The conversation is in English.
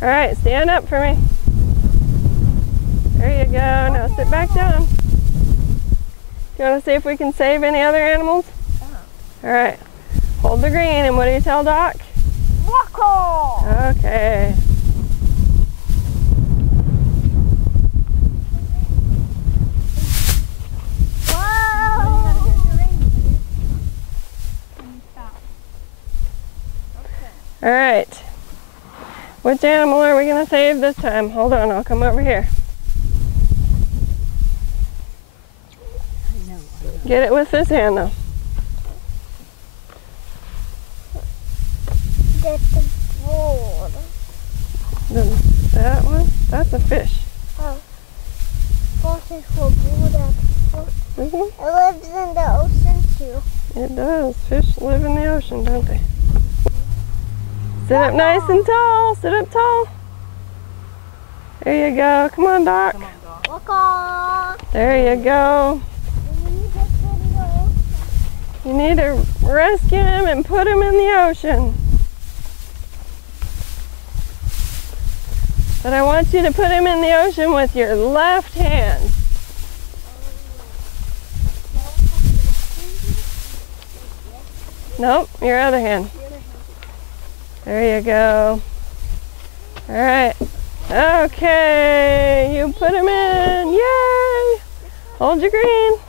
All right, stand up for me. There you go. Now sit back down. Do you want to see if we can save any other animals? All right. Hold the green, and what do you tell Doc? Walk on! Okay. All right. Which animal are we going to save this time? Hold on, I'll come over here. Get it with this hand though. That's the board. That one? That's a fish. Oh. Horses will board at Mm-hmm. It lives in the ocean too. It does. Fish live in the ocean, don't they? Sit up nice and tall. Sit up tall. There you go. Come on, Doc. Come on, Doc. Walk on! There you go. You need to rescue him and put him in the ocean. But I want you to put him in the ocean with your left hand. Nope, your other hand. There you go. All right. Okay, you put him in. Yay! Hold your green.